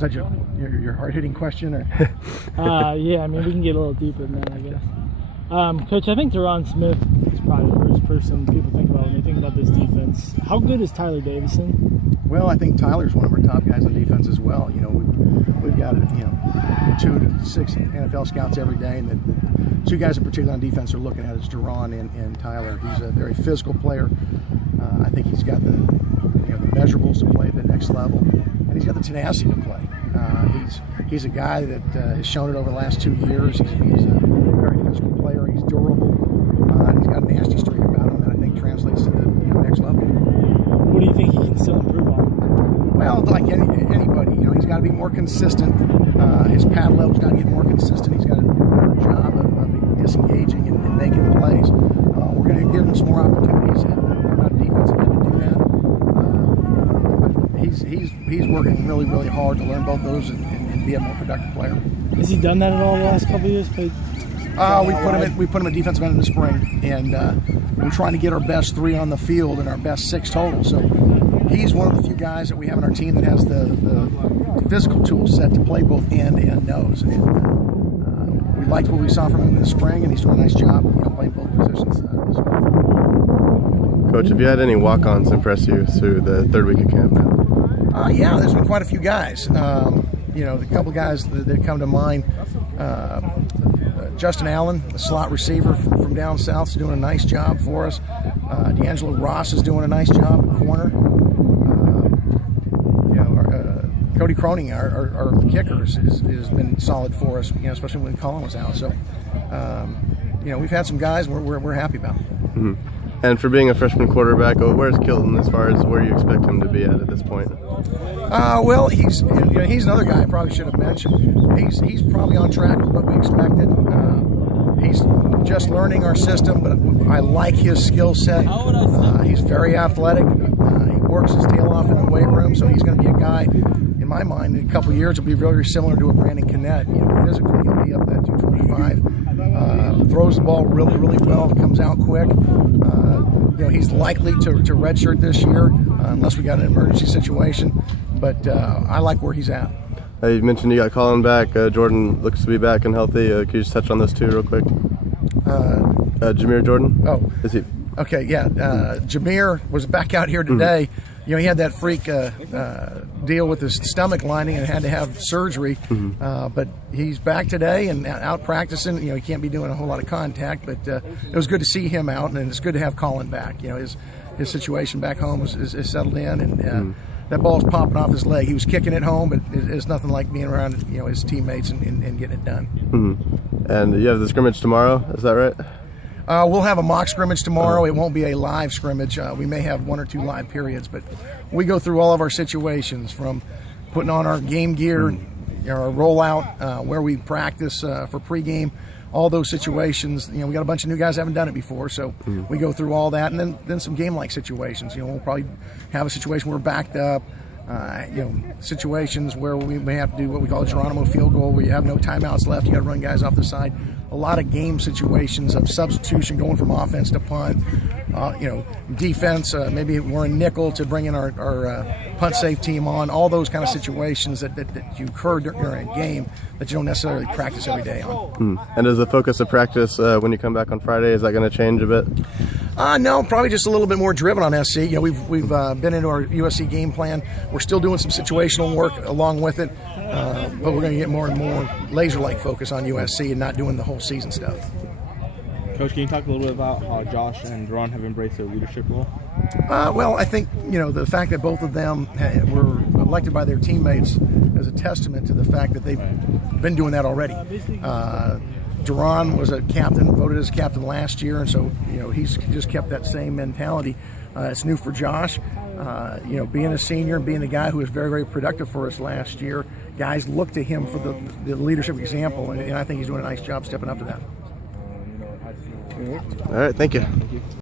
Was that your hard-hitting question? Or? Yeah, I mean, we can get a little deeper than that, I guess. Coach, I think Deron Smith is probably the first person people think about when they think about this defense. How good is Tyler Davison? Well, I think Tyler's one of our top guys on defense as well. You know, we've got 2 to 6 NFL scouts every day, and the 2 guys in particular on defense are looking at is Deron and Tyler. He's a very physical player. I think he's got the measurables to play at the next level, and he's got the tenacity to play. He's a guy that has shown it over the last 2 years. He's a very physical player. He's durable, and he's got a nasty streak about him that I think translates to the next level. What do you think he can still improve on? Well, like anybody, he's got to be more consistent. His pad level's got to get more consistent. He's got to do a better job of disengaging and making plays. We're going to give him some more opportunities. We're not a defensive end to do that. But he's working really, really hard to learn both those and be a more productive player. Has he done that at all the last couple of years? We put him at defensive end in the spring, and we're trying to get our best 3 on the field and our best 6 total. So he's one of the few guys that we have on our team that has the physical tool set to play both end and nose. And we liked what we saw from him in the spring, and he's doing a nice job playing both positions this fall. Coach, have you had any walk-ons impress you through the 3rd week of camp now? Yeah, there's been quite a few guys. The couple guys that come to mind. Justin Allen, the slot receiver from down south, is doing a nice job for us. D'Angelo Ross is doing a nice job at corner. Cody Croning, our kicker, has been solid for us, especially when Colin was out. So, we've had some guys we're happy about. Mm-hmm. And for being a freshman quarterback, where's Kilton as far as where you expect him to be at this point? Well, he's another guy I probably should have mentioned. He's probably on track with what we expected. He's just learning our system, but I like his skill set. He's very athletic. He works his tail off in the weight room, so he's going to be a guy, in my mind, in a couple of years, will be very similar to a Brandon Cannett. Physically, he'll be up that 225. Throws the ball really, really well. Comes out quick. He's likely to redshirt this year unless we got an emergency situation. But I like where he's at. You mentioned you got Colin back. Jordan looks to be back and healthy. Can you just touch on those 2 real quick? Jameer Jordan? Oh. Is he? Okay, yeah. Jameer was back out here today. He had that freak deal with his stomach lining and had to have surgery. But he's back today and out practicing. He can't be doing a whole lot of contact, but it was good to see him out, and it's good to have Colin back. His situation back home is settled in, and that ball's popping off his leg. He was kicking it home, but it's nothing like being around his teammates and getting it done. And you have the scrimmage tomorrow, is that right? We'll have a mock scrimmage tomorrow. It won't be a live scrimmage. We may have 1 or 2 live periods, but we go through all of our situations from putting on our game gear, our rollout, where we practice for pregame, all those situations. We got a bunch of new guys that haven't done it before, so we go through all that, and then some game-like situations. We'll probably have a situation where we're backed up. Situations where we may have to do what we call a Geronimo field goal, where you have no timeouts left, you got to run guys off the side. A lot of game situations of substitution, going from offense to punt. Defense, maybe we're in nickel to bring in our punt safe team on. All those kind of situations that you occur during a game that you don't necessarily practice every day on. And is the focus of practice when you come back on Friday, is that going to change a bit? No, probably just a little bit more driven on SC. We've been into our USC game plan. We're still doing some situational work along with it, but we're going to get more and more laser-like focus on USC and not doing the whole season stuff. Coach, can you talk a little bit about how Josh and Deron have embraced their leadership role? Well, I think the fact that both of them were elected by their teammates is a testament to the fact that they've been doing that already. Deron was a captain, voted as a captain last year, and so he's just kept that same mentality. It's new for Josh. Being a senior and being the guy who was very, very productive for us last year, guys look to him for the leadership example, and I think he's doing a nice job stepping up to that. All right, thank you.